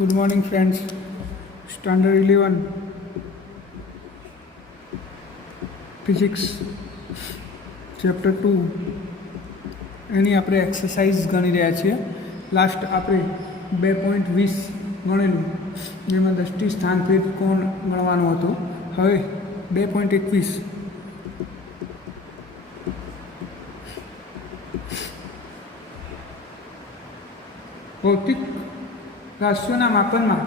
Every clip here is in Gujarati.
Good morning, friends. Standard 11 Physics Chapter 2 એની આપણે એક્સરસાઇઝ ગણી રહ્યા છીએ. લાસ્ટ આપણે 2.20 ગણેલું, જેમાં દૃષ્ટિ સ્થાનભેદ કોણ ગણવાનું હતું. હવે 2.21 ભૌતિક રાશિઓના માપનમાં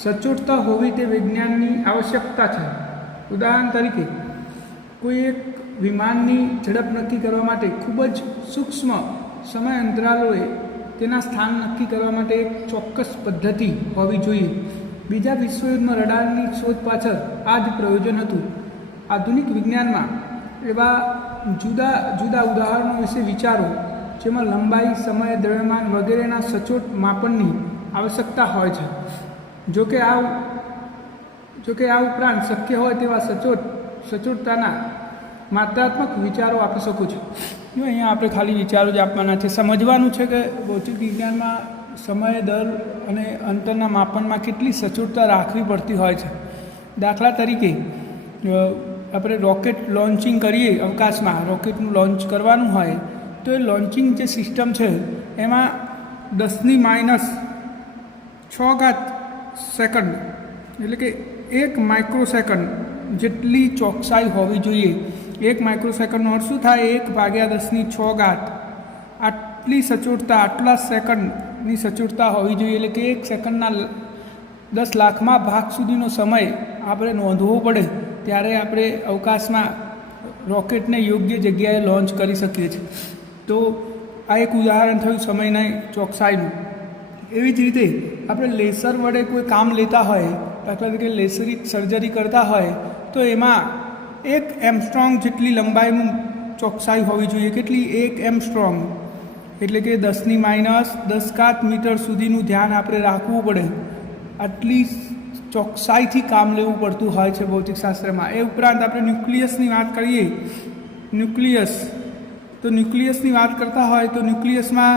સચોટતા હોવી તે વિજ્ઞાનની આવશ્યકતા છે. ઉદાહરણ તરીકે કોઈ એક વિમાનની ઝડપ નક્કી કરવા માટે ખૂબ જ સૂક્ષ્મ સમય અંતરાલોએ તેના સ્થાન નક્કી કરવા માટે એક ચોક્કસ પદ્ધતિ હોવી જોઈએ. બીજા વિશ્વયુદ્ધમાં રડારની શોધ પાછળ આ જ પ્રયોજન હતું. આધુનિક વિજ્ઞાનમાં એવા જુદા જુદા ઉદાહરણો વિશે વિચારો જેમાં લંબાઈ, સમય, દ્રવ્યમાન વગેરેના સચોટ માપનની આવશ્યકતા હોય છે. જોકે આ ઉપરાંત શક્ય હોય તેવા સચોટતાના માત્રાત્મક વિચારો આપી શકું છું. જો અહીંયા આપણે ખાલી વિચારો જ આપવાના છે. સમજવાનું છે કે ભૌતિક વિજ્ઞાનમાં સમય, દર અને અંતરના માપનમાં કેટલી સચોટતા રાખવી પડતી હોય છે. દાખલા તરીકે આપણે રોકેટ લોન્ચિંગ કરીએ, અવકાશમાં રોકેટનું લોન્ચ કરવાનું હોય તો એ લોન્ચિંગ જે સિસ્ટમ છે એમાં 10⁻⁶ સેકન્ડ એટલે કે 1 માઇક્રોસેકન્ડ જેટલી ચોકસાઈ હોવી જોઈએ. 1 માઇક્રોસેકન્ડનો અર્થ શું થાય? 1/10⁶. આટલી સચોટતા, આટલા સેકન્ડની સચોટતા હોવી જોઈએ. એટલે કે 1 સેકન્ડના 10 લાખમાં ભાગ સુધીનો સમય આપણે નોંધવો પડે, ત્યારે આપણે અવકાશમાં રોકેટને યોગ્ય જગ્યાએ લોન્ચ કરી શકીએ છીએ. તો આ એક ઉદાહરણ થયું સમયની ચોકસાઈનું. એવી જ રીતે આપણે લેસર વડે કોઈ કામ લેતા હોય, દાખલા તરીકે લેસરિક સર્જરી કરતા હોય તો એમાં 1 એમસ્ટ્રોંગ જેટલી લંબાઈનું ચોકસાઈ હોવી જોઈએ. કેટલી? 1 એમસ્ટ્રોંગ એટલે કે 10⁻⁻ મીટર સુધીનું ધ્યાન આપણે રાખવું પડે. આટલી ચોકસાઈથી કામ લેવું પડતું હોય છે ભૌતિકશાસ્ત્રમાં. એ ઉપરાંત આપણે ન્યુક્લિયસની વાત કરીએ, ન્યુક્લિયસની વાત કરતા હોય તો ન્યુક્લિયસમાં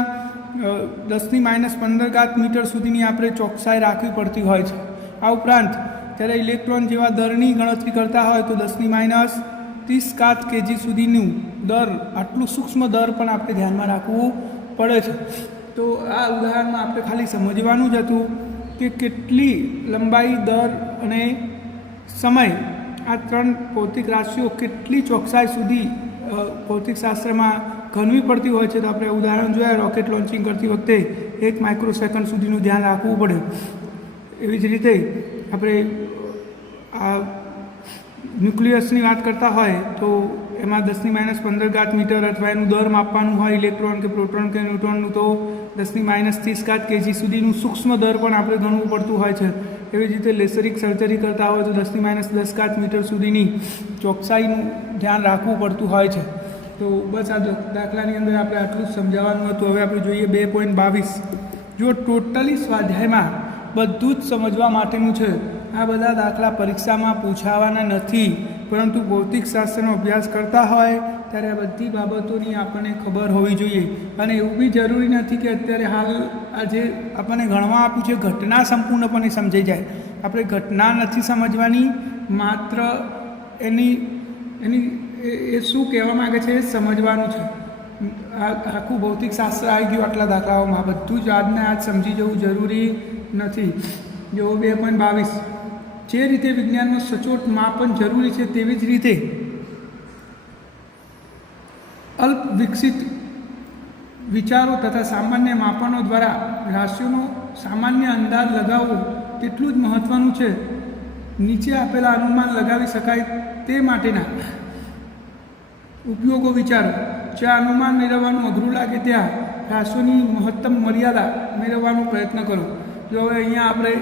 10⁻⁻15 મીટર સુધીની આપણે ચોકસાઈ રાખવી પડતી હોય છે. આ ઉપરાંત જ્યારે ઇલેક્ટ્રોન જેવા દરની ગણતરી કરતા હોય તો 10⁻30 kg સુધીનું દર, આટલું સૂક્ષ્મ દર પણ આપણે ધ્યાનમાં રાખવું પડે છે. તો આ ઉદાહરણમાં આપણે ખાલી સમજવાનું જ હતું કે કેટલી લંબાઈ, દર અને સમય, આ 3 ભૌતિક રાશિઓ કેટલી ચોકસાઈ સુધી ભૌતિકશાસ્ત્રમાં ગણવી પડતી હોય છે. તો આપણે ઉદાહરણ જોયા, રોકેટ લોન્ચિંગ કરતી વખતે 1 માઇક્રોસેકન્ડ સુધીનું ધ્યાન રાખવું પડે. એવી જ રીતે આપણે આ ન્યુક્લિયસની વાત કરતા હોય તો એમાં 10⁻15 મીટર અથવા એનું દર માપવાનું હોય, ઇલેક્ટ્રોન કે પ્રોટોન કે ન્યુટ્રોનનું, તો 10⁻30 kg સુધીનું સૂક્ષ્મ દર પણ આપણે ગણવું પડતું હોય છે. એવી જ રીતે લેસરિક સર્જરી કરતા હોય તો 10⁻10 મીટર સુધીની ચોકસાઈનું ધ્યાન રાખવું પડતું હોય છે. તો બસ આ દાખલાની અંદર આપણે આટલું જ સમજાવવાનું હતું. હવે આપણે જોઈએ 2.22. જો ટોટલી સ્વાધ્યાયમાં બધું જ સમજવા માટેનું છે. આ બધા દાખલા પરીક્ષામાં પૂછાવાના નથી, પરંતુ ભૌતિકશાસ્ત્રનો અભ્યાસ કરતા હોય ત્યારે આ બધી બાબતોની આપણને ખબર હોવી જોઈએ. અને એવું બી જરૂરી નથી કે અત્યારે હાલ આ જે આપણને ગણવા આપ્યું છે ઘટના સંપૂર્ણપણે સમજાઈ જાય. આપણે ઘટના નથી સમજવાની, માત્ર એની એ શું કહેવા માગે છે એ સમજવાનું છે. આખું ભૌતિકશાસ્ત્ર આવી ગયું આટલા દાખલાઓમાં. બધું જ આજને આજ સમજી જવું જરૂરી નથી. જો 2.22 જે રીતે વિજ્ઞાનનું સચોટ માપન જરૂરી છે તેવી જ રીતે અલ્પ વિકસિત વિચારો તથા સામાન્ય માપનો દ્વારા રાશિઓનો સામાન્ય અંદાજ લગાવવો તેટલું જ મહત્ત્વનું છે. નીચે આપેલા અનુમાન લગાવી શકાય તે માટેના ઉપયોગો વિચારો. જ્યાં અનુમાન મેળવવાનું અઘરું લાગે ત્યાં રાશિઓની મહત્તમ મર્યાદા મેળવવાનો પ્રયત્ન કરો. જો હવે અહીંયા આપણે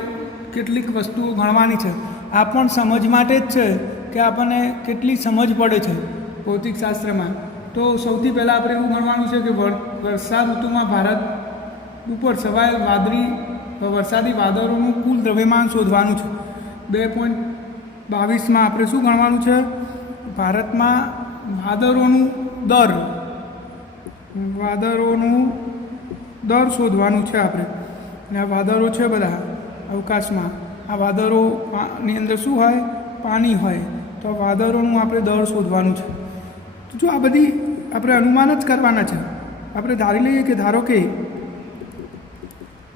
કેટલીક વસ્તુઓ ગણવાની છે, આ પણ સમજ માટે જ છે કે આપણને કેટલી સમજ પડે છે ભૌતિકશાસ્ત્રમાં. તો સૌથી પહેલાં આપણે એવું ગણવાનું છે કે વર્ષા ઋતુમાં ભારત ઉપર છવાયેલ વરસાદી વાદળોનું કુલ દ્રવ્યમાન શોધવાનું છે. 2.22માં આપણે શું ગણવાનું છે? ભારતમાં વાદળોનું દર શોધવાનું છે આપણે. અને આ વાદળો છે બધા, અવકાશમાં આ વાદળોની અંદર શું હોય? પાણી હોય. તો આ વાદળોનું આપણે દર શોધવાનું છે. તો જો આ બધી આપણે અનુમાન જ કરવાના છે. આપણે ધારી લઈએ કે ધારો કે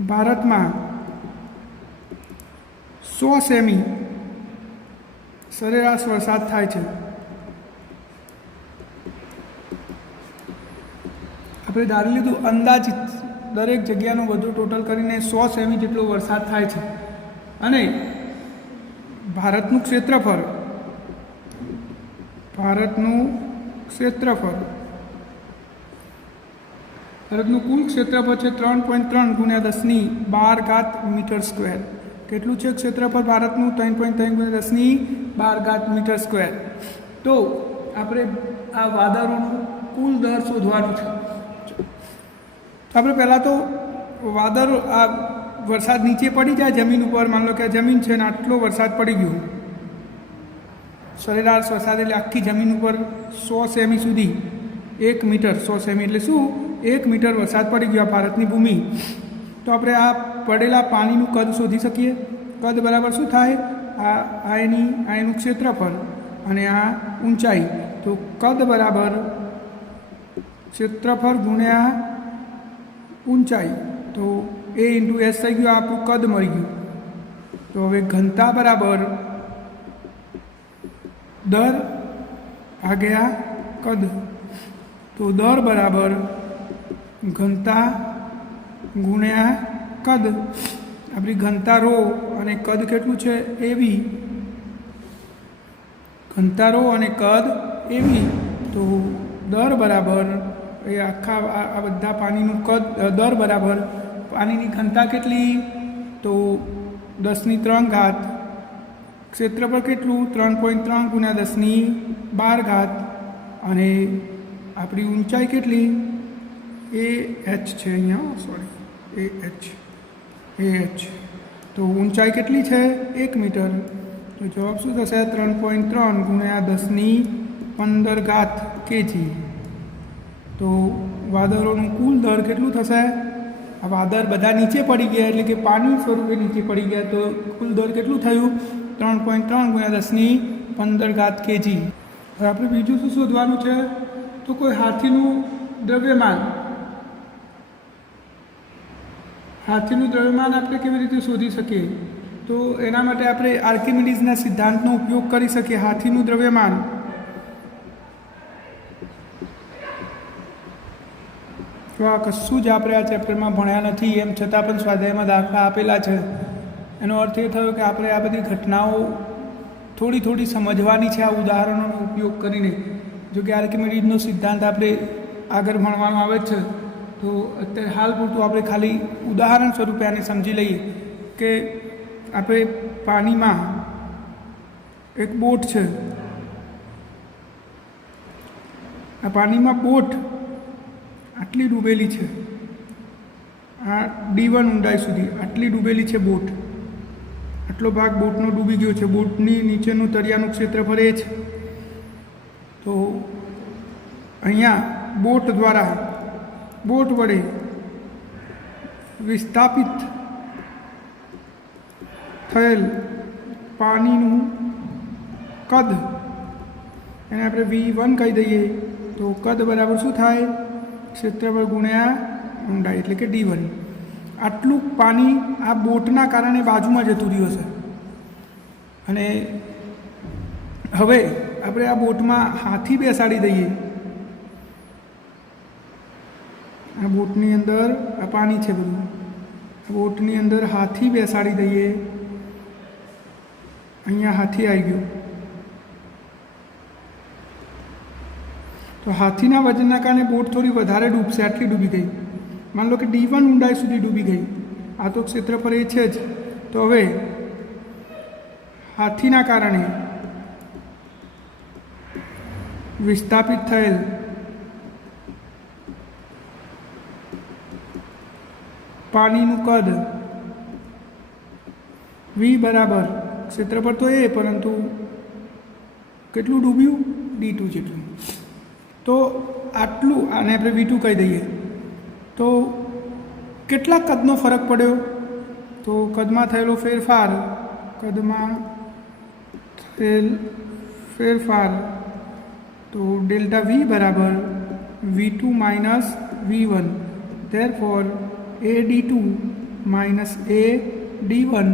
ભારતમાં 100 સેમી સરેરાશ વરસાદ થાય છે. આપણે ધારી લીધું અંદાજિત દરેક જગ્યાનું બધું ટોટલ કરીને 100 સેમી જેટલો વરસાદ થાય છે. અને ભારતનું ક્ષેત્રફળ ભારતનું કુલ ક્ષેત્રફળ છે 3.3 ગુણ્યા 1012 મીટર સ્ક્વેર. કેટલું છે ક્ષેત્રફળ ભારતનું? 3.3 ગુણ્યા 1012 મીટર સ્ક્વેર. તો આપણે આ વાદળોનું કુલ દર શોધવાનું છે. તો આપણે પહેલાં તો વાદળ આ વરસાદ નીચે પડી જાય જમીન ઉપર. માન લો કે આ જમીન છે ને આટલો વરસાદ પડી ગયો, સરેરાશ વરસાદ એટલે આખી જમીન ઉપર 100 સેમી સુધી 1 મીટર. 100 સેમી એટલે શું? 1 મીટર વરસાદ પડી ગયો ભારતની ભૂમિ. તો આપણે આ પડેલા પાણીનું કદ શોધી શકીએ. કદ બરાબર શું થાય? આ એનું ક્ષેત્રફળ અને આ ઊંચાઈ. તો કદ બરાબર ક્ષેત્રફળ ગુણ્યા ઊંચાઈ. તો A × S થઈ ગયું, આપણું કદ મળી ગયું. તો હવે ઘનતા બરાબર દર ભાગ્યા કદ. તો દર બરાબર ઘનતા ગુણ્યા કદ. આપણી ઘનતા રો અને કદ કેટલું છે? AB. ઘનતા રો અને કદ AB. તો દર બરાબર એ આખા આ બધા પાણીનું કદ દર બરાબર પાણીની ઘનતા કેટલી? તો 10³ ક્ષેત્રફળ કેટલું? 3.3 ગુણ્યા 1012 અને આપણી ઊંચાઈ કેટલી? AH છે અહીંયા, સોરી AH. તો ઊંચાઈ કેટલી છે? 1 મીટર. તો જવાબ શું થશે? 3.3 ગુણ્યા 1015 kg. તો વાદળોનું કુલ દર કેટલું થશે? આ વાદળ બધા નીચે પડી ગયા એટલે કે પાણી સ્વરૂપે નીચે પડી ગયા. તો કુલ દર કેટલું થયું? 3.3 ગુણ્યા 1015 kg. હવે આપણે બીજું શું શોધવાનું છે? તો કોઈ હાથીનું દ્રવ્યમાન આપણે કેવી રીતે શોધી શકીએ? તો એના માટે આપણે આર્કિમિડીઝના સિદ્ધાંતનો ઉપયોગ કરી શકીએ. હાથીનું દ્રવ્યમાન તો આ કશું જ આપણે આ ચેપ્ટરમાં ભણ્યા નથી, એમ છતાં પણ સ્વાધ્યાયમાં દાખલા આપેલા છે. એનો અર્થ એ થયો કે આપણે આ બધી ઘટનાઓ થોડી સમજવાની છે આ ઉદાહરણોનો ઉપયોગ કરીને. જો કે આર્કિમિડીઝનો સિદ્ધાંત આપણે આગળ ભણવાનો આવે છે, તો અત્યારે હાલ પૂરતું આપણે ખાલી ઉદાહરણ સ્વરૂપે આને સમજી લઈએ કે આપણે પાણીમાં એક બોટ છે. આ પાણીમાં બોટ આટલી ડૂબેલી છે, આ D1 ઊંડાઈ સુધી આટલી ડૂબેલી છે બોટ. આટલો ભાગ બોટનો ડૂબી ગયો છે. બોટની નીચેનું તળિયાનું ક્ષેત્રફળ એ છે. તો અહીંયા બોટ વડે વિસ્થાપિત થયેલ પાણીનું કદ એને આપણે V1 કહી દઈએ. તો કદ બરાબર શું થાય? ક્ષેત્રફળ ગુણ્યા ઊંડાઈ એટલે કે D1. આટલું પાણી આ બોટના કારણે બાજુમાં જતું રહ્યું હશે. અને હવે આપણે આ બોટમાં હાથી બેસાડી દઈએ. આ બોટની અંદર આ પાણી છે બધું. આ બોટની અંદર હાથી બેસાડી દઈએ. અહીંયા હાથી આવી ગયો. તો હાથીના વજનના કારણે બોટ થોડી વધારે ડૂબશે. આટલી ડૂબી ગઈ. માન લો કે D1 ઊંડાઈ સુધી ડૂબી ગઈ. આ તો ક્ષેત્રફળ એ છે જ. તો હવે હાથીના કારણે વિસ્થાપિત થયેલ પાણીનું કદ V બરાબર ક્ષેત્રફળ તો એ, પરંતુ કેટલું ડૂબ્યું? D2 જેટલું. તો આટલું આને આપણે V2 કહી દઈએ. તો કેટલા કદનો ફરક પડ્યો? તો કદમાં થયેલો ફેરફાર તો ડેલ્ટા વી બરાબર V2 minus V1, therefore AD2 minus AD1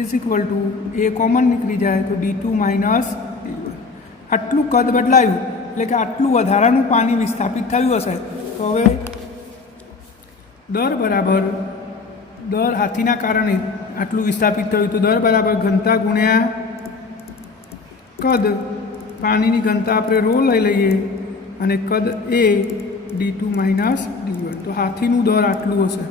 is equal to A common નીકળી જાય તો D2 માઇનસ D1. આટલું કદ બદલાયું એટલે કે આટલું વધારાનું પાણી વિસ્થાપિત થયું હશે. તો હવે દર હાથીના કારણે આટલું વિસ્થાપિત થયું તો દર બરાબર ઘનતા ગુણ્યા કદ. પાણીની ઘનતા આપણે રો લઈ લઈએ અને કદ એ D2 માઇનસ D1. તો હાથીનું દર આટલું હશે.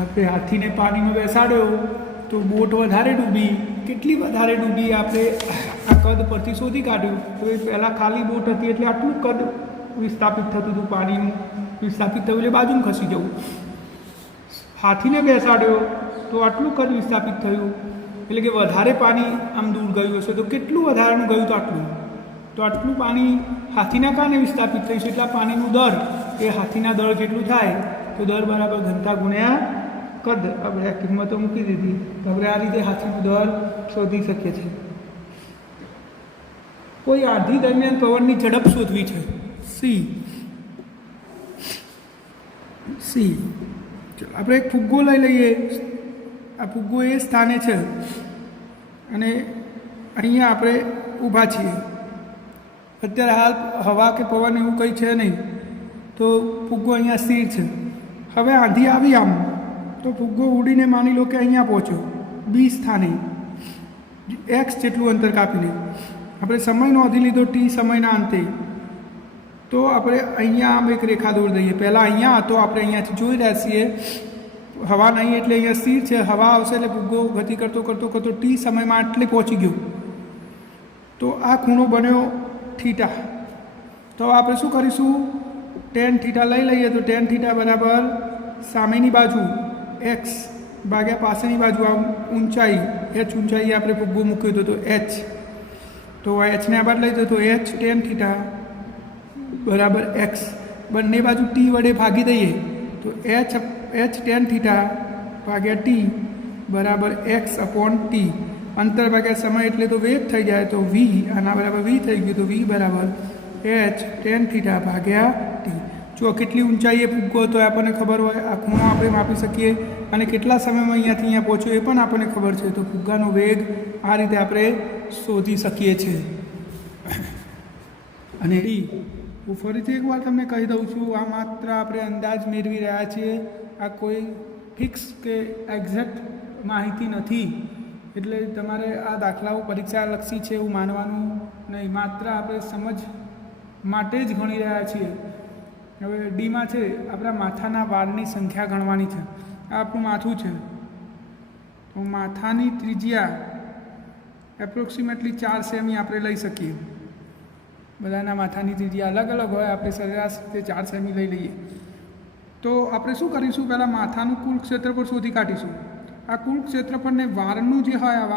આપણે હાથીને પાણીમાં બેસાડ્યો તો બોટ વધારે ડૂબી. કેટલી વધારે ડૂબી આપણે આ કદ પરથી શોધી કાઢ્યું. તો એ પહેલાં ખાલી બોટ હતી એટલે આટલું કદ વિસ્થાપિત થતું હતું. પાણીનું વિસ્થાપિત થયું એટલે બાજુમાં ખસી જવું. હાથીને બેસાડ્યો તો આટલું કદ વિસ્થાપિત થયું એટલે કે વધારે પાણી આમ દૂર ગયું હશે. તો કેટલું વધારાનું ગયું તો આટલું પાણી હાથીના કારણે વિસ્થાપિત થયું છે. એટલે પાણીનું દર એ હાથીના દર જેટલું થાય. તો દર બરાબર ઘનતા ગુણ્યા કદ. આપણે આ કિંમતો મૂકી દીધી. તો આપણે આ રીતે હાથીનું દર શોધી શકીએ છીએ. કોઈ આંધી દરમિયાન પવનની ઝડપ શોધવી છે. સી ચલો આપણે એક ફુગ્ગો લઈ લઈએ. આ ફુગ્ગો એ સ્થાને છે અને અહીંયા આપણે ઊભા છીએ. અત્યારે હાલ હવા કે પવન એવું કંઈ છે નહીં. તો ફુગ્ગો અહીંયા સ્થિર છે. હવે આંધી આવી આમ તો ફુગ્ગો ઉડીને માની લો કે અહીંયા પહોંચ્યો બી સ્થાને, એક્સ જેટલું અંતર કાપીને. આપણે સમય નોંધી લીધો ટી સમયના અંતે. તો આપણે અહીંયા આમ એક રેખા દોરી દઈએ. પહેલાં અહીંયા હતો, આપણે અહીંયાથી જોઈ રહ્યા છીએ હવા નહીં એટલે અહીંયા સ્થિર છે. હવા આવશે એટલે ફુગ્ગો ગતિ કરતો ટી સમયમાં આટલે પહોંચી ગયો. તો આ ખૂણો બન્યો થીટા. તો આપણે શું કરીશું? ટેન થીટા લઈ લઈએ. તો ટેન થીટા બરાબર સામેની બાજુ એક્સ ભાગ્યા પાછળની બાજુ આ ઊંચાઈ એચ ઊંચાઈ આપણે ફુગ્ગો મૂક્યો હતો તો એચ. તો આ એચને આ બાદ લઈ દો તો એચ ટેન થીટા બરાબર એક્સ. બંને બાજુ ટી વડે ભાગી દઈએ તો એચ ટેન થીટા ભાગ્યા ટી બરાબર એક્સ અપોન ટી. અંતર ભાગ્યા સમય એટલે તો વેગ થઈ જાય. તો વી આના બરાબર વી થઈ ગયું. તો વી બરાબર એચ ટેન થીટા ભાગ્યા ટી. જો કેટલી ઊંચાઈએ ફુગ્ગો હતો આપણને ખબર હોય. આ ખૂણો આપણે માપી શકીએ અને કેટલા સમયમાં અહીંયાથી અહીંયા પહોંચ્યો એ પણ આપણને ખબર છે. તો ફુગ્ગાનો વેગ આ રીતે આપણે શોધી શકીએ છીએ. અને ડી હું ફરીથી એકવાર તમને કહી દઉં છું, આ માત્ર આપણે અંદાજ મેળવી રહ્યા છીએ. આ કોઈ ફિક્સ કે એક્ઝેક્ટ માહિતી નથી. એટલે તમારે આ દાખલાઓ પરીક્ષાલક્ષી છે એવું માનવાનું નહીં. માત્ર આપણે સમજ માટે જ ગણી રહ્યા છીએ. હવે ડીમાં છે આપણા માથાના વાળની સંખ્યા ગણવાની છે. આ આપણું માથું છે. તો માથાની ત્રિજ્યા એપ્રોક્સિમેટલી 4 સેમી આપણે લઈ શકીએ. બધાના માથાની ત્રિજ્યા અલગ અલગ હોય. આપણે સરેરાશ તે 4 સેમી લઈ લઈએ. તો આપણે શું કરીશું? પહેલાં માથાનું કુલ ક્ષેત્રફળ શોધી કાઢીશું. આ કુલ ક્ષેત્રફળને વારનું જે હોય આ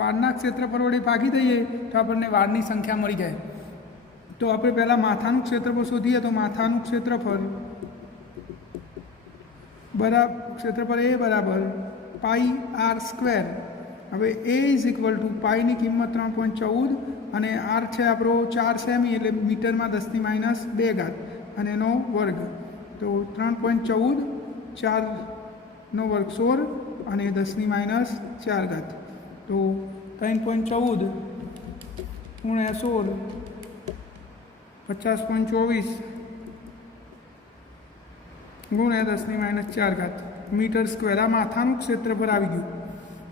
વારના ક્ષેત્રફળ વડે ભાગી દઈએ તો આપણને વારની સંખ્યા મળી જાય. તો આપણે પહેલાં માથાનું ક્ષેત્રફળ શોધીએ. તો માથાનું ક્ષેત્રફળ એ બરાબર પાઈ આર સ્ક્વેર. હવે એ ઇઝ ઇક્વલ ટુ પાઈની કિંમત 3.14 અને આર છે આપણો 4 સેમી એટલે મીટરમાં 10⁻² અને એનો વર્ગ. તો 3.14 4નો વર્ગ 16 અને 10⁻⁴. તો 3.14 ગુણ્યા 16 50.24 ગુણ્યા 10⁻⁴ મીટર સ્ક્વેર. આ માથાનું ક્ષેત્રફળ આવી ગયું.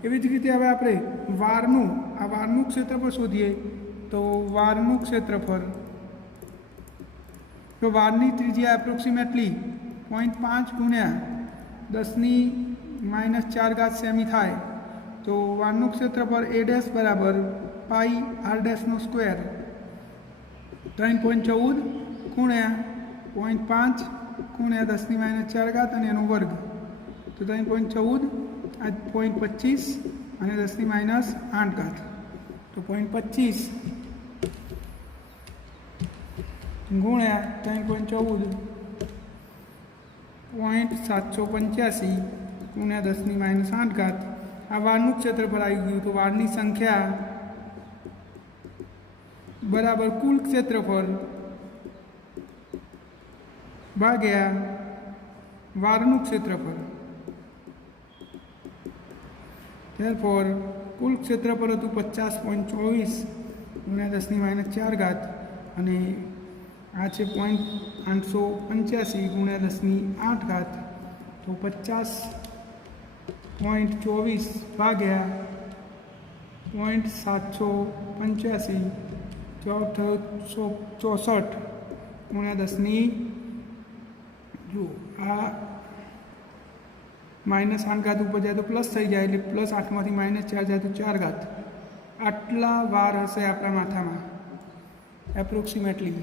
એવી જ રીતે હવે આપણે વારનું ક્ષેત્રફળ શોધીએ. તો વારનું ક્ષેત્રફળ તો વારની ત્રિજ્યા એપ્રોક્સિમેટલી 0.5 ગુણ્યા 10⁻⁴ સેમી થાય. તો વારનું ક્ષેત્રફળ એ ડેશ બરાબર પાઈ આર ડેશનો સ્ક્વેર 3.14 ગુણ્યા 0.5 ગુણ્યા 10⁻⁴ અને એનો વર્ગ. તો 3.14 આ 0.25 અને 10⁻⁸. તો 0.25 ગુણ્યા 3.14 0.785 ગુણ્યા 10⁻8 આ વારનું ક્ષેત્રફળ આવી ગયું. તો વારની સંખ્યા બરાબર કુલ ક્ષેત્રફળ ભાગ્યા વારનું ક્ષેત્રફળ. therefore કુલ ક્ષેત્રફળ હતું 50.24 ગુણ્યા 10⁻4 અને આ છે 0.885 ગુણ્યા 10⁻8. તો 50.24 ભાગ્યા 0.785 જવાબ થયો 64 ગુણ્યા 10 જો આ -8 ઉપર જાય તો પ્લસ થઈ જાય, એટલે +8માંથી -4 જાય તો 4. આટલા વાર હશે આપણા માથામાં એપ્રોક્સિમેટલી.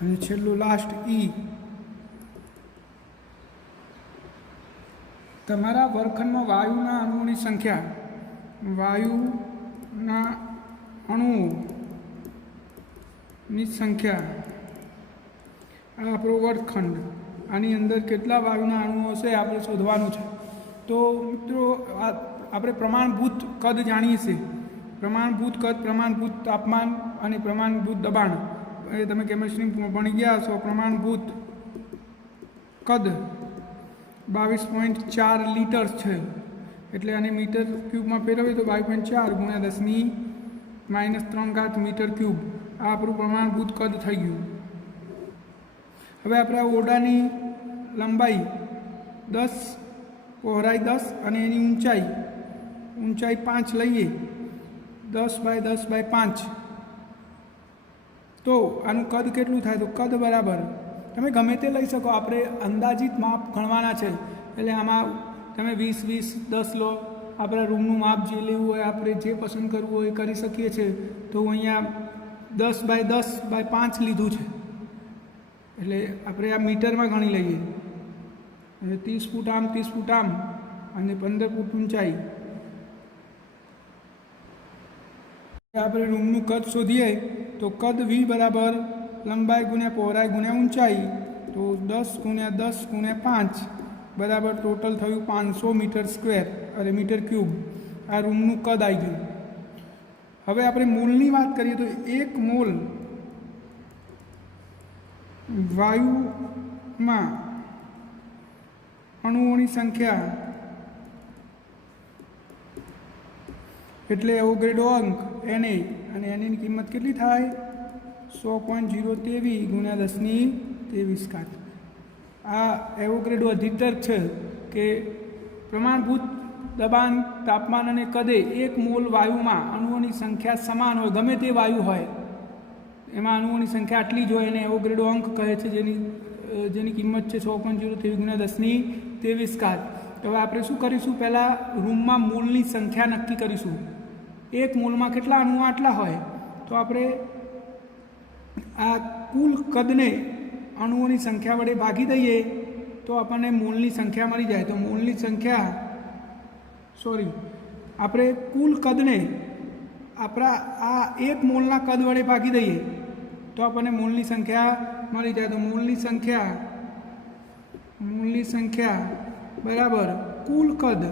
અને છેલ્લું લાસ્ટ ઈ, તમારા વર્ગખંડમાં વાયુના અણુઓની સંખ્યા, વાયુના અણુઓની સંખ્યા, આ આપણો વર્ગખંડ, આની અંદર કેટલા વાયુના અણુઓ હશે આપણે શોધવાનું છે. તો મિત્રો આપણે પ્રમાણભૂત કદ જાણીએ છીએ. પ્રમાણભૂત કદ, પ્રમાણભૂત તાપમાન અને પ્રમાણભૂત દબાણ એ તમે કેમિસ્ટ્રી ભણી ગયા છો. પ્રમાણભૂત કદ 22.4 લીટર છે, એટલે આને મીટર ક્યુબમાં ફેરવીએ તો 22.4 ગુણ્યા 10⁻³ મીટર ક્યુબ આ આપણું પ્રમાણભૂત કદ થઈ ગયું. હવે આપણે આ ઓરડાની લંબાઈ 10, પહોળાઈ 10 અને એની ઊંચાઈ 5 લઈએ, 10×10/5. તો આનું કદ કેટલું થાય? તો કદ બરાબર તમે ગમે તે લઈ શકો, આપણે અંદાજિત માપ ગણવાના છે. એટલે આમાં તમે 20, 10 લો, આપણા રૂમનું માપ જે લેવું હોય, આપણે જે પસંદ કરવું હોય એ કરી શકીએ છીએ. તો હું અહીંયા 10×10/5 લીધું છે, એટલે આપણે આ મીટરમાં ગણી લઈએ. એટલે 30 ફૂટ આમ, 30 ફૂટ આમ અને 15 ફૂટ ઊંચાઈ. આપણે રૂમનું કદ શોધીએ તો કદ V બરાબર લંબાઈ ગુણ્યા પહોળાઈ ગુણ્યા ઊંચાઈ. તો 10×10/5 બરાબર ટોટલ થયું 500 મીટર સ્ક્વેર અને મીટર ક્યુબ. આ રૂમનું કદ આવી ગયું. હવે આપણે મોલની વાત કરીએ તો 1 મોલ વાયુમાં અણુઓની સંખ્યા એટલે એવોગાડ્રો અંક Na, અને એની કિંમત કેટલી થાય? 100.023 ગુણ્યા 10⁻23. આ એવોગાડ્રો અધિતર્ક છે કે પ્રમાણભૂત દબાણ, તાપમાન અને કદે 1 મોલ વાયુમાં અણુઓની સંખ્યા સમાન હોય, ગમે તે વાયુ હોય એમાં અણુઓની સંખ્યા આટલી જ હોય, એને એવોગાડ્રો અંક કહે છે, જેની કિંમત છે 100.023 ગુણ્યા 10⁻23. તો હવે આપણે શું કરીશું? પહેલાં રૂમમાં મોલની સંખ્યા નક્કી કરીશું. 1 મોલમાં કેટલા અણુઓ આટલા હોય, તો આપણે આ કુલ કદને અણુઓની સંખ્યા વડે ભાગી દઈએ તો આપણને મોલની સંખ્યા મળી જાય. તો મોલની સંખ્યા આપણે કુલ કદને આપણા આ 1 મોલના કદ વડે ભાગી દઈએ તો આપણને મોલની સંખ્યા મળી જાય. તો મોલની સંખ્યા બરાબર કુલ કદ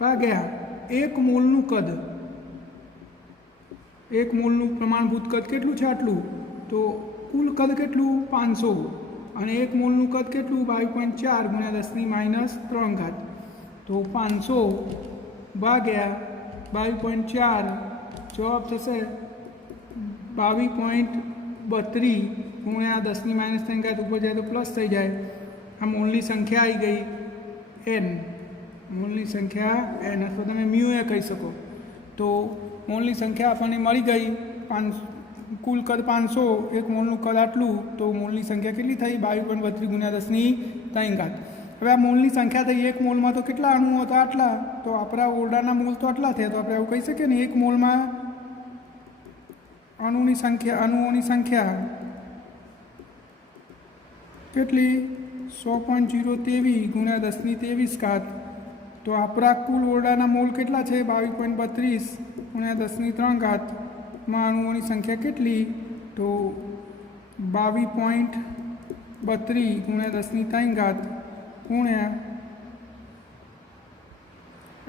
ભાગ્યા 1 મોલનું કદ. 1 મોલનું પ્રમાણભૂત કદ કેટલું છે? આટલું. તો કુલ કદ કેટલું? 500. અને 1 મોલનું કદ કેટલું? 22.4 ગુણ્યા 10⁻³ તો 500 ભાગ્યા 22.4 જવાબ થશે 22.32 ગુણ્યા 10⁻³ ઉપર જાય તો પ્લસ થઈ જાય. આ મોલની સંખ્યા આવી ગઈ n. મોલની સંખ્યા n, અથવા તમે મ્યુ એ કહી શકો. તો મોલની સંખ્યા આપણને મળી ગઈ. કુલ કદ 500, 1 મોલનું કદ આટલું, તો મોલની સંખ્યા કેટલી થઈ? 22.32 ગુણ્યા 10⁻³ હવે આ મોલની સંખ્યા થઈ. 1 મોલમાં તો કેટલા અણુઓ હતા? આટલા. તો આપણા ઓરડાના મોલ તો આટલા થયા. તો આપણે એવું કહી શકીએ ને 1 મોલમાં અણુઓની સંખ્યા કેટલી? 100.023 ગુણ્યા 10⁻23. તો આપણા કુલ ઓરડાના મોલ કેટલા છે? 22.32 ગુણ્યા 10⁻³ માં અણુઓની સંખ્યા કેટલી? તો 22.32 ગુણ્યા 10⁻³ ગુણ્યા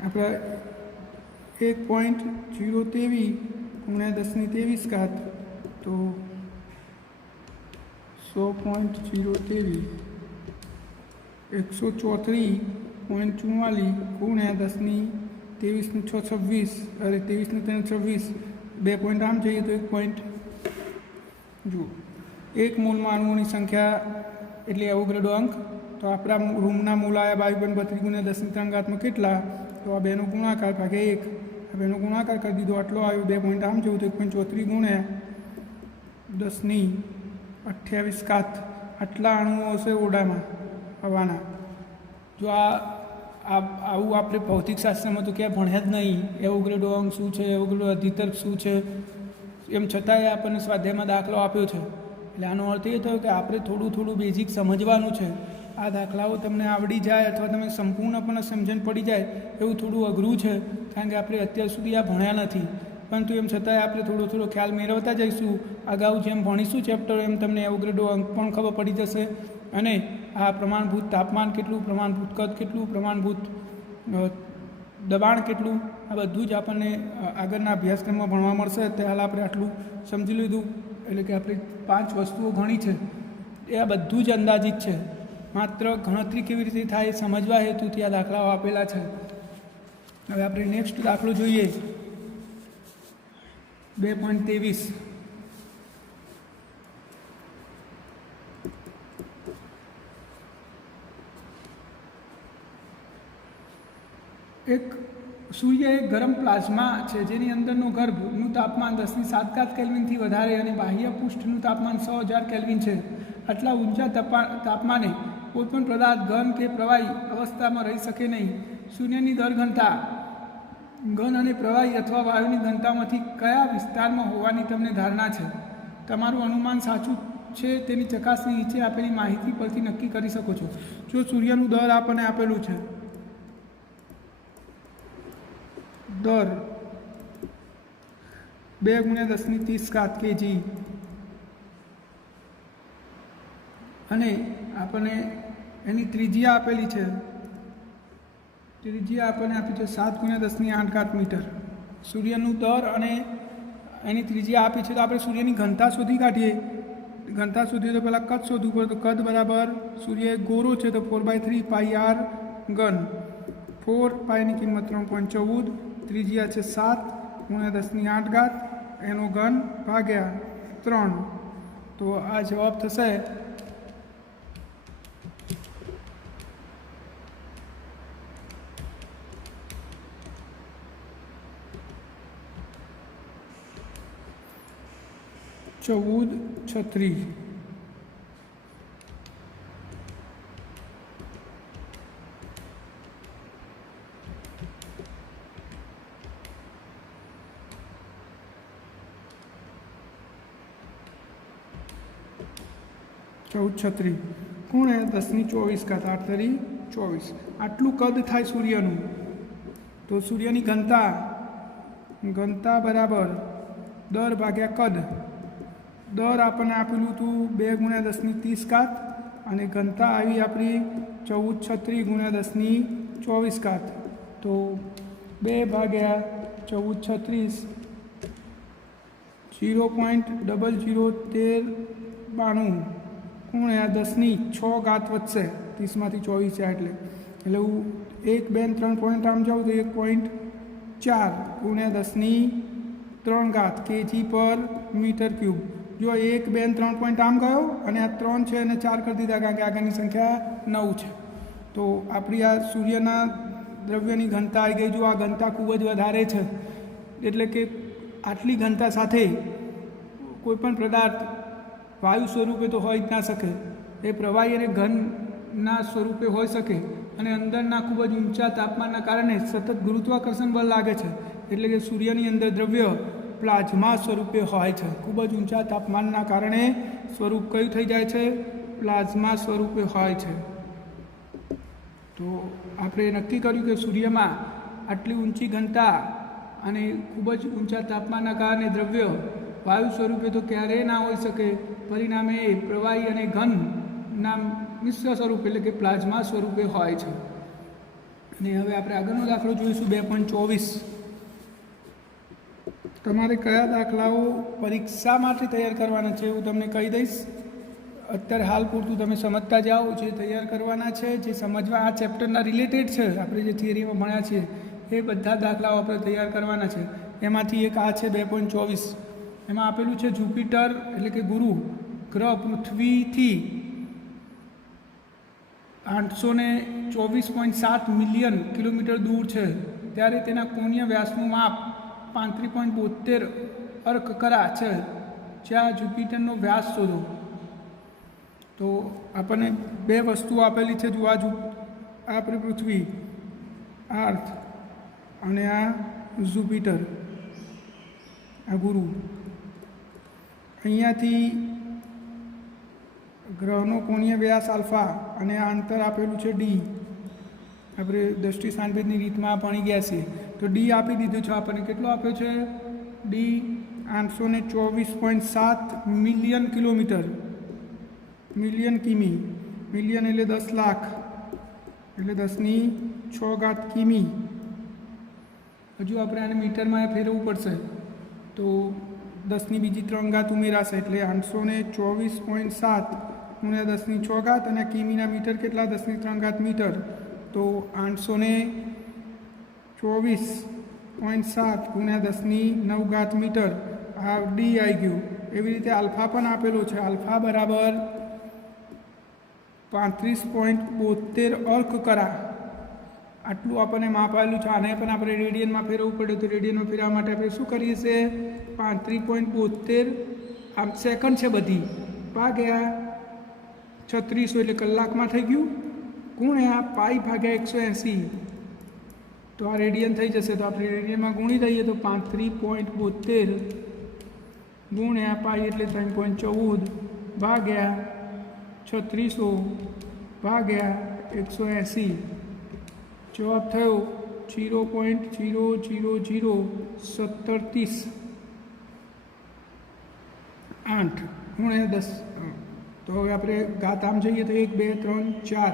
આપણે 1.023 ગુણ્યા 10⁻23 તો 100.023 134.44 ગુણ્યા 10⁻23 અરે 23⁻26 2 પોઈન્ટ આમ જઈએ તો 1 પોઈન્ટ જુઓ 1 મોલમાં અણુઓની સંખ્યા એટલે એવોગાડ્રો અંક તો આપણા રૂમના મોલ આવ્યા 22.32 ગુણ્યા 10⁻³ કેટલા તો આ બેનો ગુણાકાર ભાગ્યા 1 આ બેનો ગુણાકાર કરી દીધો આટલો આવ્યો 2 પોઈન્ટ આમ જવું તો 1.34 ગુણ્યા 10⁻28 આટલા અણુઓ હશે ઓરડામાં હવાના જો આવું આપણે ભૌતિકશાસ્ત્રમાં તો ક્યાં ભણ્યા જ નહીં એવોગાડ્રો અંક શું છે એવોગાડ્રો અધિતર્ક શું છે એમ છતાંય આપણને સ્વાધ્યાયમાં દાખલો આપ્યો છે એટલે આનો અર્થ એ થયો કે આપણે થોડું બેઝિક સમજવાનું છે આ દાખલાઓ તમને આવડી જાય અથવા તમે સંપૂર્ણપણે સમજણ પડી જાય એવું થોડું અઘરું છે કારણ કે આપણે અત્યાર સુધી આ ભણ્યા નથી પરંતુ એમ છતાંય આપણે થોડો ખ્યાલ મેળવતા જઈશું અગાઉ જેમ ભણીશું ચેપ્ટર એમ તમને એવોગાડ્રો અંક પણ ખબર પડી જશે અને આ પ્રમાણભૂત તાપમાન કેટલું પ્રમાણભૂત કદ કેટલું પ્રમાણભૂત દબાણ કેટલું આ બધું જ આપણને આગળના અભ્યાસક્રમમાં ભણવા મળશે તે હાલ આપણે આટલું સમજી લીધું એટલે કે આપણે 5 વસ્તુઓ ભણી છે એ આ બધું જ અંદાજિત છે માત્ર ગણતરી કેવી રીતે થાય એ સમજવા હેતુથી આ દાખલાઓ આપેલા છે હવે આપણે નેક્સ્ટ દાખલો જોઈએ 2.23 સૂર્ય એક ગરમ પ્લાઝમા છે જેની અંદરનો ગર્ભનું તાપમાન 10⁷ કેલ્વિનથી વધારે અને બાહ્ય પૃષ્ઠનું તાપમાન 100,000 કેલ્વિન છે આટલા ઊંચા તાપમાને કોઈપણ પદાર્થ ઘન કે પ્રવાહી અવસ્થામાં રહી શકે નહીં શૂન્યની દર ઘનતા ઘન અને પ્રવાહી અથવા વાયુની ઘનતામાંથી કયા વિસ્તારમાં હોવાની તમને ધારણા છે તમારું અનુમાન સાચું છે તેની ચકાસણી નીચે આપેલી માહિતી પરથી નક્કી કરી શકો છો જો સૂર્યનું દર આપણને આપેલું છે દર 2 ગુણ્યા 10⁻30 કેજી અને આપણને એની ત્રિજ્યા આપેલી છે ત્રિજ્યા આપણને આપી છે 7 ગુણ્યા 10⁸ મીટર સૂર્યનું દર અને એની ત્રિજ્યા આપી છે તો આપણે સૂર્યની ઘનતા શોધી કાઢીએ ઘનતા શોધીએ તો પહેલાં કદ શોધવું પડે તો કદ બરાબર સૂર્ય ગોરો છે તો 4/3 πr ઘન 4 પાઈની કિંમત 3.14 ત્રિજ્યા છે 7 ગુણ્યા 10⁸ એનો ઘન ભાગ્યા 3 તો આ જવાબ થશે 1436 1436 ગુણ્યા 10⁻24 8 તરી 24 આટલું કદ થાય સૂર્યનું તો સૂર્યની ઘનતા બરાબર દર ભાગ્યા કદ દર આપણને આપેલું હતું 2 ગુણ્યા 10⁻30 અને ઘનતા આવી આપણી 1436 ગુણ્યા 10⁻24 તો 2 ભાગ્યા 1436 0.001392 ગુણ્યા 10⁶ વધશે 30માંથી 24 છે એટલે 1 2 3 પોઈન્ટ આમ જાઉં તો 1.4 ગુણ્યા 10⁻³ કેજી પર મીટર ક્યુબ જો 1 2 3 પોઈન્ટ આમ ગયો અને આ 3 છે અને 4 કરી દીધા કારણ કે આગળની સંખ્યા 9 છે તો આપણી આ સૂર્યના દ્રવ્યની ઘનતા આવી ગઈ જો આ ઘનતા ખૂબ જ વધારે છે એટલે કે આટલી ઘનતા સાથે કોઈપણ પદાર્થ વાયુ સ્વરૂપે તો હોઈ જ ના શકે એ પ્રવાહી અને ઘનના સ્વરૂપે હોઈ શકે અને અંદરના ખૂબ જ ઊંચા તાપમાનના કારણે સતત ગુરુત્વાકર્ષણ બળ લાગે છે એટલે કે સૂર્યની અંદર દ્રવ્ય પ્લાઝમા સ્વરૂપે હોય છે ખૂબ જ ઊંચા તાપમાનના કારણે સ્વરૂપ કયું થઈ જાય છે પ્લાઝમા સ્વરૂપે હોય છે તો આપણે નક્કી કર્યું કે સૂર્યમાં આટલી ઊંચી ઘનતા અને ખૂબ જ ઊંચા તાપમાનના કારણે દ્રવ્ય વાયુ સ્વરૂપે તો ક્યારેય ના હોઈ શકે, પરિણામે એ પ્રવાહી અને ઘનના મિશ્ર સ્વરૂપ એટલે કે પ્લાઝમા સ્વરૂપે હોય છે. અને હવે આપણે આગળનો દાખલો જોઈશું 2.24. તમારે કયા દાખલાઓ પરીક્ષા માટે તૈયાર કરવાના છે એવું તમને કહી દઈશ. અત્યારે હાલ પૂરતું તમે સમજતા જાઓ. જે તૈયાર કરવાના છે, જે સમજવા આ ચેપ્ટરના રિલેટેડ છે, આપણે જે થિયરીમાં ભણ્યા છે એ બધા દાખલાઓ આપણે તૈયાર કરવાના છે. એમાંથી એક આ છે 2.24. એમાં આપેલું છે જુપિટર એટલે કે ગુરુ ગ્રહ પૃથ્વીથી 824.7 મિલિયન કિલોમીટર દૂર છે, ત્યારે તેના કોણીય વ્યાસનું માપ 35.72 અર્ક કરા છે. જ્યાં જુપિટરનો વ્યાસ શોધો. તો આપણને બે વસ્તુઓ આપેલી છે. જો આ આપણે પૃથ્વી અર્થ અને આ જુપિટર, આ ગુરુ. અહીંયાથી ગ્રહનો કોણીય વ્યાસ આલ્ફા અને આ અંતર આપેલું છે ડી. આપણે દ્રષ્ટિ સાંભેદની રીતમાં ભણી ગયા છીએ. તો ડી આપી દીધું છે આપણને. કેટલો આપ્યો છે? ડી 824.7 મિલિયન કિલોમીટર, મિલિયન કિમી. મિલિયન એટલે 10 લાખ, એટલે 10⁶ કિમી. હજુ આપણે આને મીટરમાં ફેરવવું પડશે, તો 10⁻³ ઉમેરાશે, એટલે 824.7 × 10⁶ અને કિમીના મીટર કેટલા? 10⁻³ મીટર. તો 824.7 × 10⁹ મીટર. આ ડી આવી ગયું. એવી રીતે આલ્ફા પણ આપેલો છે. આલ્ફા બરાબર 35.72 અર્ક કરા. આટલું આપણને માપ આવેલું છે. આને પણ આપણે રેડિયનમાં ફેરવવું પડે. તો રેડિયનમાં ફેરવવા માટે આપણે શું કરીએ છીએ? 35.72 આમ સેકન્ડ છે બધી, ભાગ્યા 3600 એટલે કલાકમાં થઈ ગયું, ગુણ્યા પાઈ ભાગ્યા 180. તો આ રેડિયન થઈ જશે. તો આપણે રેડિયનમાં ગુણી દઈએ તો 35.72 ગુણ્યા પાઈ એટલે 3.14 ભાગ્યા 3600 ભાગ્યા 180. જવાબ થયો 0.0001730 8 ગુણ્યા 10. તો હવે આપણે ઘાત આમ જઈએ તો 1 2 3 4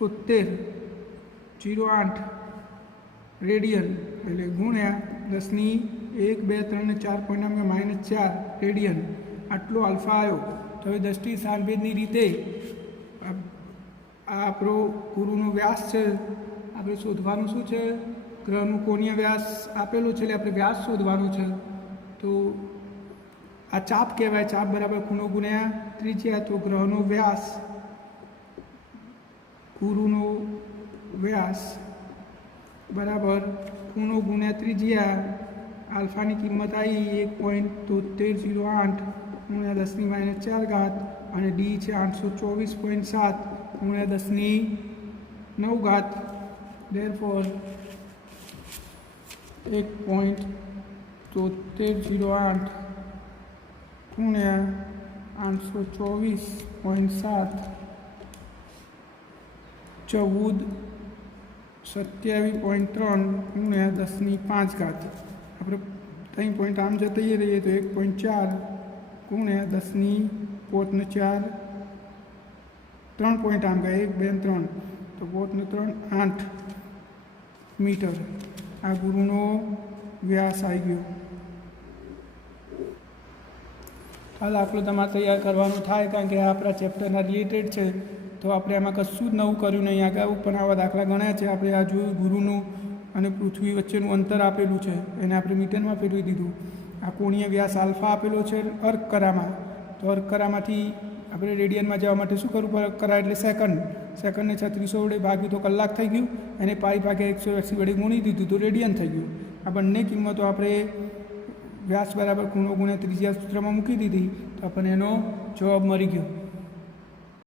1.7308 રેડિયન એટલે ગુણ્યા 10⁻1 2 3 ને 4 -4 રેડિયન. આટલો આલ્ફા આવ્યો. તો હવે દ્રષ્ટિ સાંભેદની રીતે આ આપણો ગુરુનો વ્યાસ છે, આપણે શોધવાનું શું છે? ગ્રહનું કોણીય વ્યાસ આપેલો છે, એટલે આપણે વ્યાસ શોધવાનું છે. તો આ ચાપ કહેવાય. ચાપ બરાબર ખૂણો ગુણ્યા ત્રિજ્યા. તો ગ્રહનો વ્યાસ, ગુરુનો વ્યાસ બરાબર ખૂણો ગુણ્યા ત્રિજ્યા. આલ્ફાની કિંમત આવી 1.7308 × 10⁻⁴ અને ડી છે 824.7 × 10⁹. therefore 1.7308 × 824.7 1427.3 × 10⁵. આપણે 3 પોઈન્ટ આમ જતા રહીએ તો 1.4 × 10⁴ 3 પોઈન્ટ આમ ગયા 1 2 3 તો 4 8 મીટર. આ ગુરુનો વ્યાસ આવી ગયો. આ દાખલો તમારે તૈયાર કરવાનો થાય, કારણ કે આ આપણા ચેપ્ટરના રિલેટેડ છે. તો આપણે આમાં કશું જ નવું કર્યું નહીં. આગળ પણ આવા દાખલા ગણ્યા છે. આપણે આ જોયું ગુરુનું અને પૃથ્વી વચ્ચેનું અંતર આપેલું છે, એને આપણે મીટરમાં ફેરવી દીધું. આ કોણીય વ્યાસ આલ્ફા આપેલો છે અર્ક કરામાં. તો અર્ક કરામાંથી આપણે રેડિયનમાં જવા માટે શું કરવું પડે? કરા એટલે સેકન્ડ. સેકન્ડને 3600 વડે ભાગ્યું તો કલાક થઈ ગયું, એને પાઈ ભાગ્યા 180 વડે ગુણી દીધું તો રેડિયન થઈ ગયું. આ બંને કિંમતો આપણે વ્યાસ બરાબર ખૂણો ગુણ્યા ત્રિજ્યા સૂત્રમાં મૂકી દીધી તો આપણને એનો જવાબ મળી ગયો.